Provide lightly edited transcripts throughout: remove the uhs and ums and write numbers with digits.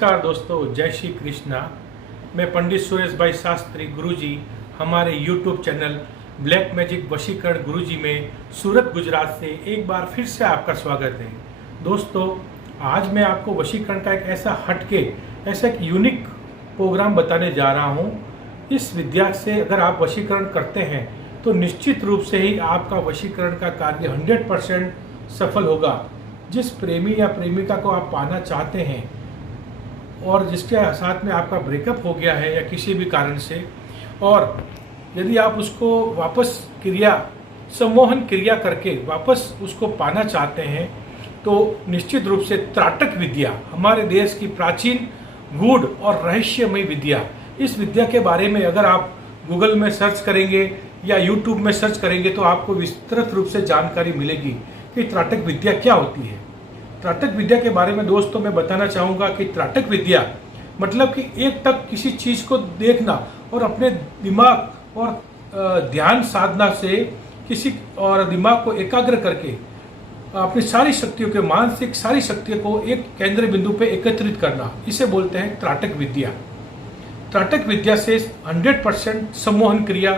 नमस्कार दोस्तों, जय श्री कृष्णा। मैं पंडित सुरेश भाई शास्त्री गुरुजी हमारे YouTube चैनल ब्लैक मैजिक वशीकरण गुरुजी में सूरत गुजरात से एक बार फिर से आपका स्वागत है। दोस्तों, आज मैं आपको वशीकरण का एक ऐसा एक यूनिक प्रोग्राम बताने जा रहा हूँ। इस विद्या से अगर आप वशीकरण करते हैं तो निश्चित रूप से ही आपका वशीकरण का कार्य 100% सफल होगा। जिस प्रेमी या प्रेमिका को आप पाना चाहते हैं और जिसके साथ में आपका ब्रेकअप हो गया है या किसी भी कारण से, और यदि आप उसको वापस सम्मोहन क्रिया करके वापस उसको पाना चाहते हैं तो निश्चित रूप से त्राटक विद्या, हमारे देश की प्राचीन गूढ़ और रहस्यमय विद्या, इस विद्या के बारे में अगर आप गूगल में सर्च करेंगे या यूट्यूब में सर्च करेंगे तो आपको विस्तृत रूप से जानकारी मिलेगी कि त्राटक विद्या क्या होती है। त्राटक विद्या के बारे में दोस्तों मैं बताना चाहूँगा कि त्राटक विद्या मतलब कि एक टक किसी चीज़ को देखना और अपने दिमाग और ध्यान साधना से किसी और दिमाग को एकाग्र करके अपनी सारी शक्तियों के मानसिक सारी शक्तियों को एक केंद्र बिंदु पे एकत्रित करना, इसे बोलते हैं त्राटक विद्या। त्राटक विद्या से 100% सम्मोहन क्रिया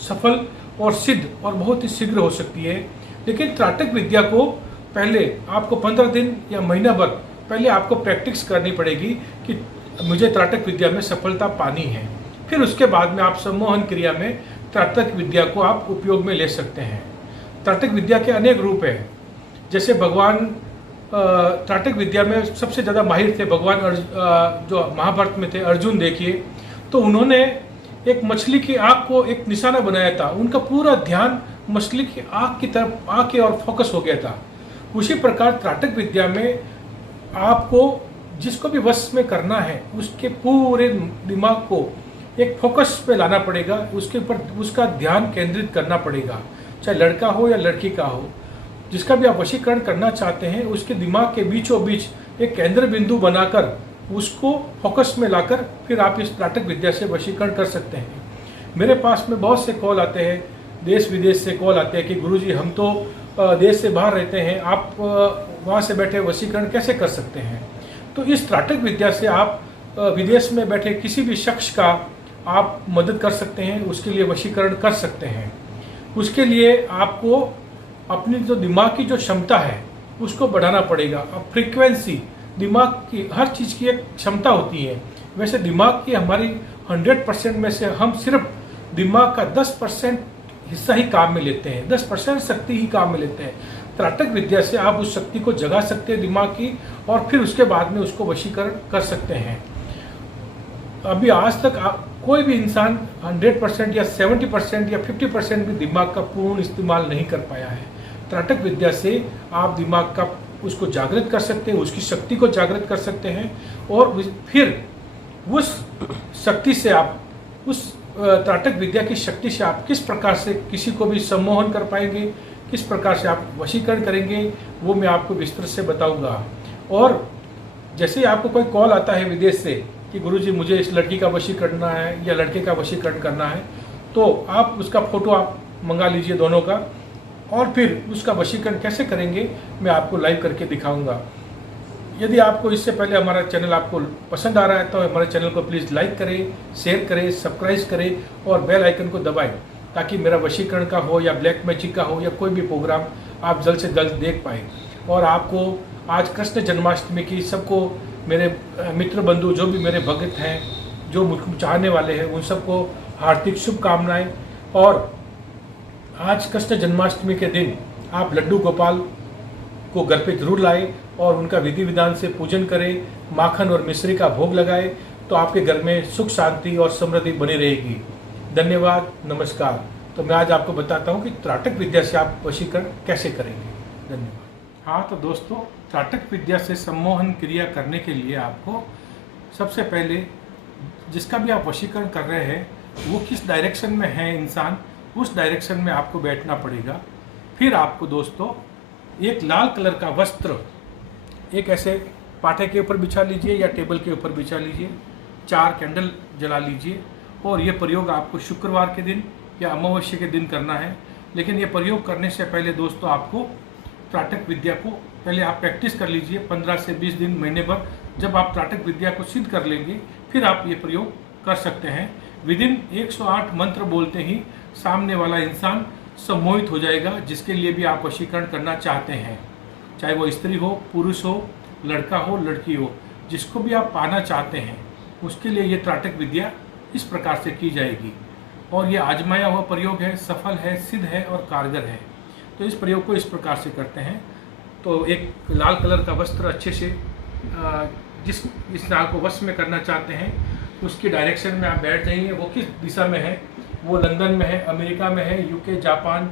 सफल और सिद्ध और बहुत ही शीघ्र हो सकती है। लेकिन त्राटक विद्या को पहले आपको 15 दिन या महीना भर पहले आपको प्रैक्टिस करनी पड़ेगी कि मुझे त्राटक विद्या में सफलता पानी है। फिर उसके बाद में आप सम्मोहन क्रिया में त्राटक विद्या को आप उपयोग में ले सकते हैं। त्राटक विद्या के अनेक रूप हैं। जैसे भगवान त्राटक विद्या में सबसे ज़्यादा माहिर थे भगवान जो महाभारत में थे अर्जुन। देखिए तो उन्होंने एक मछली की आँख को एक निशाना बनाया था। उनका पूरा ध्यान मछली की आँख की तरफ आके और फोकस हो गया था। उसी प्रकार त्राटक विद्या में आपको जिसको भी वश में करना है उसके पूरे दिमाग को एक फोकस पे लाना पड़ेगा, उसके ऊपर उसका ध्यान केंद्रित करना पड़ेगा। चाहे लड़का हो या लड़की का हो, जिसका भी आप वशीकरण करना चाहते हैं उसके दिमाग के बीचों बीच एक केंद्र बिंदु बनाकर उसको फोकस में लाकर फिर आप इस त्राटक विद्या से वशीकरण कर सकते हैं। मेरे पास में बहुत से कॉल आते हैं, देश विदेश से कॉल आते हैं कि गुरुजी हम तो देश से बाहर रहते हैं, आप वहाँ से बैठे वशीकरण कैसे कर सकते हैं। तो इस त्राटक विद्या से आप विदेश में बैठे किसी भी शख्स का आप मदद कर सकते हैं, उसके लिए वशीकरण कर सकते हैं। उसके लिए आपको अपनी जो दिमाग की जो क्षमता है उसको बढ़ाना पड़ेगा। अब फ्रीक्वेंसी, दिमाग की हर चीज़ की एक क्षमता होती है। वैसे दिमाग की हमारी 100% में से हम सिर्फ दिमाग का 10% हिस्सा ही काम में लेते हैं, 10% शक्ति ही काम में लेते हैं। त्राटक विद्या से आप उस शक्ति को जगा सकते हैं दिमाग की, और फिर उसके बाद में उसको वशीकरण कर सकते हैं। अभी आज तक कोई भी इंसान 100% या 70% या 50% भी दिमाग का पूर्ण इस्तेमाल नहीं कर पाया है। त्राटक विद्या से आप दिमाग का उसको जागृत कर सकते हैं, उसकी शक्ति को जागृत कर सकते हैं, और फिर उस शक्ति से आप उस त्राटक विद्या की शक्ति से आप किस प्रकार से किसी को भी सम्मोहन कर पाएंगे, किस प्रकार से आप वशीकरण करेंगे, वो मैं आपको विस्तृत से बताऊंगा। और जैसे ही आपको कोई कॉल आता है विदेश से कि गुरुजी मुझे इस लड़की का वशीकरण करना है या लड़के का वशीकरण करना है, तो आप उसका फोटो आप मंगा लीजिए दोनों का, और फिर उसका वशीकरण कैसे करेंगे मैं आपको लाइव करके दिखाऊंगा। यदि आपको इससे पहले हमारा चैनल आपको पसंद आ रहा है तो हमारे चैनल को प्लीज़ लाइक करें, शेयर करें, सब्सक्राइब करें और बेल आइकन को दबाएं, ताकि मेरा वशीकरण का हो या ब्लैक मैजिक का हो या कोई भी प्रोग्राम आप जल्द से जल्द देख पाएँ। और आपको आज कृष्ण जन्माष्टमी की सबको मेरे मित्र बंधु जो भी मेरे भक्त हैं, जो मुझको चाहने वाले हैं, उन सबको हार्दिक शुभकामनाएँ। और आज कृष्ण जन्माष्टमी के दिन आप लड्डू गोपाल को घर पे जरूर लाएं और उनका विधि विधान से पूजन करें, माखन और मिश्री का भोग लगाएं, तो आपके घर में सुख शांति और समृद्धि बनी रहेगी। धन्यवाद, नमस्कार। तो मैं आज आपको बताता हूँ कि त्राटक विद्या से आप वशीकरण कैसे करेंगे। धन्यवाद। हाँ तो दोस्तों, त्राटक विद्या से सम्मोहन क्रिया करने के लिए आपको सबसे पहले जिसका भी आप वशीकरण कर रहे हैं वो किस डायरेक्शन में है इंसान, उस डायरेक्शन में आपको बैठना पड़ेगा। फिर आपको दोस्तों एक लाल कलर का वस्त्र एक ऐसे पाटे के ऊपर बिछा लीजिए या टेबल के ऊपर बिछा लीजिए, 4 कैंडल जला लीजिए, और ये प्रयोग आपको शुक्रवार के दिन या अमावस्या के दिन करना है। लेकिन ये प्रयोग करने से पहले दोस्तों आपको त्राटक विद्या को पहले आप प्रैक्टिस कर लीजिए 15 से 20 दिन, महीने भर, जब आप त्राटक विद्या को सिद्ध कर लेंगे फिर आप ये प्रयोग कर सकते हैं। विदिन 108 मंत्र बोलते ही सामने वाला इंसान सम्मोहित हो जाएगा, जिसके लिए भी आप वशीकरण करना चाहते हैं, चाहे वो स्त्री हो, पुरुष हो, लड़का हो, लड़की हो, जिसको भी आप पाना चाहते हैं उसके लिए ये त्राटक विद्या इस प्रकार से की जाएगी। और ये आजमाया हुआ प्रयोग है, सफल है, सिद्ध है और कारगर है। तो इस प्रयोग को इस प्रकार से करते हैं। तो एक लाल कलर का वस्त्र अच्छे से जिस इस नाग को वश में करना चाहते हैं उसकी डायरेक्शन में आप बैठ जाइए। वो किस दिशा में है, वो लंदन में है, अमेरिका में है, यूके, जापान,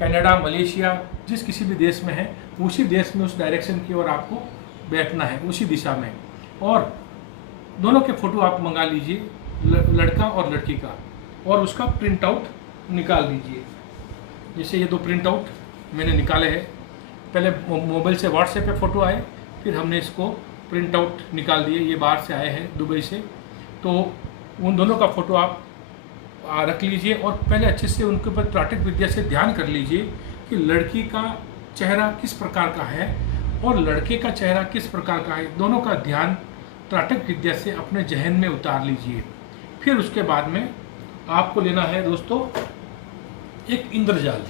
कनाडा, मलेशिया, जिस किसी भी देश में है उसी देश में उस डायरेक्शन की ओर आपको बैठना है, उसी दिशा में। और दोनों के फोटो आप मंगा लीजिए, लड़का और लड़की का, और उसका प्रिंट आउट निकाल लीजिए। जैसे ये 2 प्रिंट आउट मैंने निकाले हैं, पहले मोबाइल से व्हाट्सएप पे फ़ोटो आए, फिर हमने इसको प्रिंट आउट निकाल दिए। ये बाहर से आए हैं दुबई से, तो उन दोनों का फ़ोटो आप रख लीजिए और पहले अच्छे से उनके ऊपर त्राटक विद्या से ध्यान कर लीजिए कि लड़की का चेहरा किस प्रकार का है और लड़के का चेहरा किस प्रकार का है। दोनों का ध्यान त्राटक विद्या से अपने जहन में उतार लीजिए। फिर उसके बाद में आपको लेना है दोस्तों एक इंद्रजाल,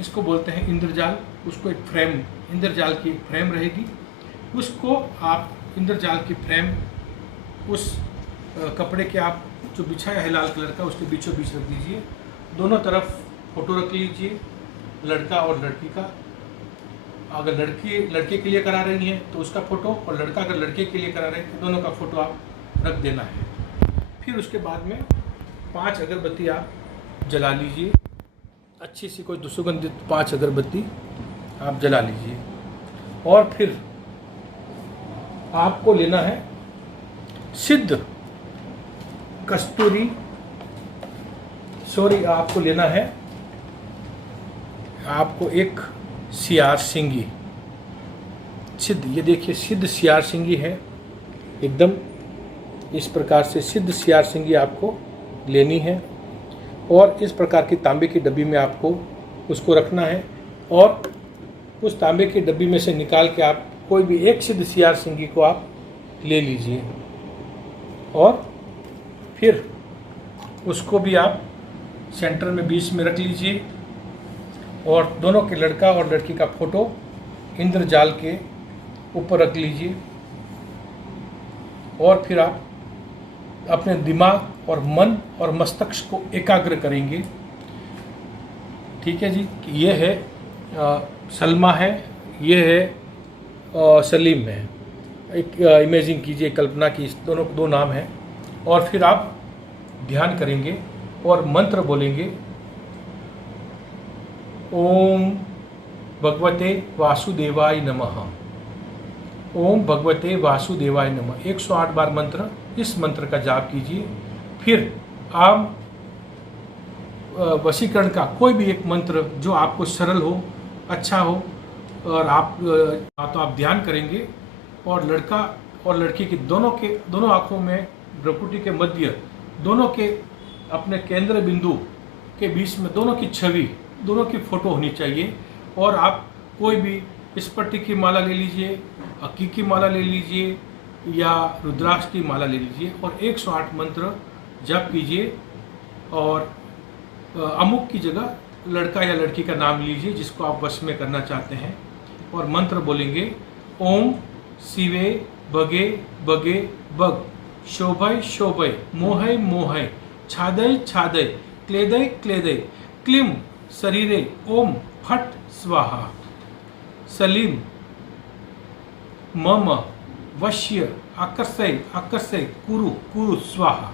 इसको बोलते हैं इंद्रजाल। उसको एक फ्रेम, इंद्रजाल की एक फ्रेम रहेगी, उसको आप इंद्रजाल की फ्रेम उस कपड़े के आप जो बिछाया है लाल कलर का उसके बीचों बीच रख दीजिए। दोनों तरफ फोटो रख लीजिए, लड़का और लड़की का। अगर लड़की लड़के के लिए करा रही है तो उसका फ़ोटो, और लड़का अगर लड़के के लिए करा रहे हैं तो दोनों का फ़ोटो आप रख देना है। फिर उसके बाद में 5 अगरबत्ती आप जला लीजिए, अच्छी सी कोई सुगंधित 5 अगरबत्ती आप जला लीजिए। और फिर आपको लेना है सिद्ध कस्तूरी, आपको लेना है आपको एक सियार सिंगी सिद्ध, ये देखिए सिद्ध सियार सिंगी है, एकदम इस प्रकार से सिद्ध सियार सिंगी आपको लेनी है। और इस प्रकार की तांबे की डब्बी में आपको उसको रखना है, और उस तांबे की डब्बी में से निकाल के आप कोई भी एक सिद्ध सियार सिंगी को आप ले लीजिए, और फिर उसको भी आप सेंटर में बीच में रख लीजिए, और दोनों के लड़का और लड़की का फोटो इंद्रजाल के ऊपर रख लीजिए। और फिर आप अपने दिमाग और मन और मस्तिष्क को एकाग्र करेंगे। ठीक है जी, ये है सलमा है, ये है सलीम है। एक इमेजिन कीजिए, कल्पना की, इस दोनों 2 नाम हैं। और फिर आप ध्यान करेंगे और मंत्र बोलेंगे, ओम भगवते वासुदेवाय नमः, ओम भगवते वासुदेवाय नमः। 108 बार मंत्र, इस मंत्र का जाप कीजिए। फिर आप वशीकरण का कोई भी एक मंत्र जो आपको सरल हो, अच्छा हो, और तो आप ध्यान करेंगे, और लड़का और लड़की की दोनों आँखों में भ्रुकुटी के मध्य, दोनों के अपने केंद्र बिंदु के बीच में दोनों की छवि, दोनों की फोटो होनी चाहिए। और आप कोई भी स्फटिक की माला ले लीजिए, अक्की की माला ले लीजिए, या रुद्राक्ष की माला ले लीजिए, और 108 मंत्र जप कीजिए। और अमुक की जगह लड़का या लड़की का नाम लीजिए जिसको आप वश में करना चाहते हैं, और मंत्र बोलेंगे, ओम शिवे बगे बगे बग, शोभय शोभय, मोहय मोहय, छादय छादय, क्लेदय क्लेदय, क्लीम शरीरे, ओम फट स्वाहा, सलीम मम वश्य, आकर्षय आकर्षय, कुरु कुरु स्वाहा।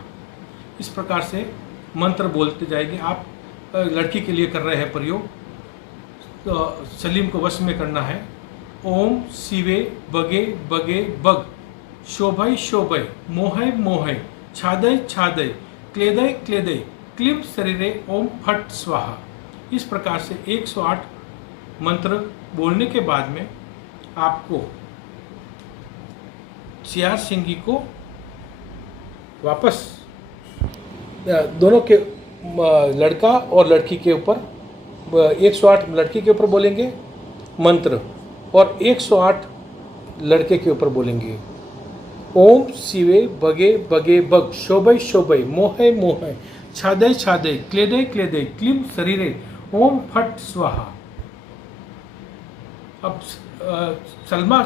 इस प्रकार से मंत्र बोलते जाएंगे। आप लड़की के लिए कर रहे हैं प्रयोग, तो सलीम को वश में करना है। ओम शिवे बगे बगे बग, शोभय शोभय, मोहय मोहय, छादय छादय, क्लेदय क्लेदय, क्लीम शरीरे, ओम फट स्वाहा। इस प्रकार से 108 मंत्र बोलने के बाद में आपको सियार सिंगी को वापस दोनों के लड़का और लड़की के ऊपर 108 लड़की के ऊपर बोलेंगे मंत्र, और 108 लड़के के ऊपर बोलेंगे। ओम शिवे बगे बगे बग शोभय शोभय मोहे मोहे छादय छादय क्लेदय क्लेदय क्लीम शरीरे ओम फट स्वाहा। अब सलमा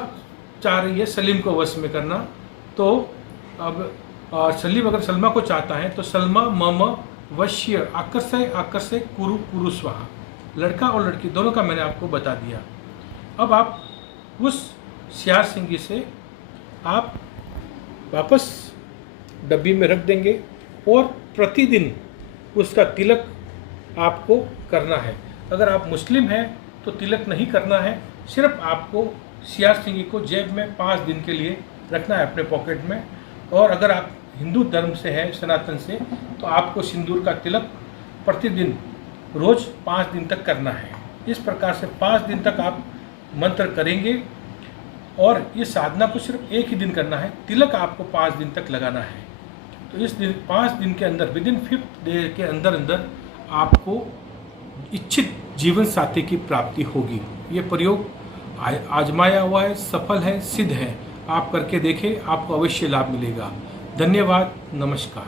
चाह रही है सलीम को वश में करना, तो अब सलीम अगर सलमा को चाहता है तो सलमा मम वश्य आकर्षय आकर्षय कुरु कुरु स्वाहा। लड़का और लड़की दोनों का मैंने आपको बता दिया। अब आप उस सियार सिंगी से आप वापस डब्बी में रख देंगे और प्रतिदिन उसका तिलक आपको करना है। अगर आप मुस्लिम हैं तो तिलक नहीं करना है, सिर्फ आपको सियार सिंगी को जेब में 5 दिन के लिए रखना है अपने पॉकेट में। और अगर आप हिंदू धर्म से हैं, सनातन से, तो आपको सिंदूर का तिलक प्रतिदिन रोज़ 5 दिन तक करना है। इस प्रकार से 5 दिन तक आप मंत्र करेंगे और ये साधना को सिर्फ एक ही दिन करना है, तिलक आपको 5 दिन तक लगाना है। तो इस दिन 5 दिन के अंदर विदिन 5th डे के अंदर अंदर आपको इच्छित जीवन साथी की प्राप्ति होगी। ये प्रयोग आजमाया हुआ है, सफल है, सिद्ध है। आप करके देखें, आपको अवश्य लाभ मिलेगा। धन्यवाद, नमस्कार।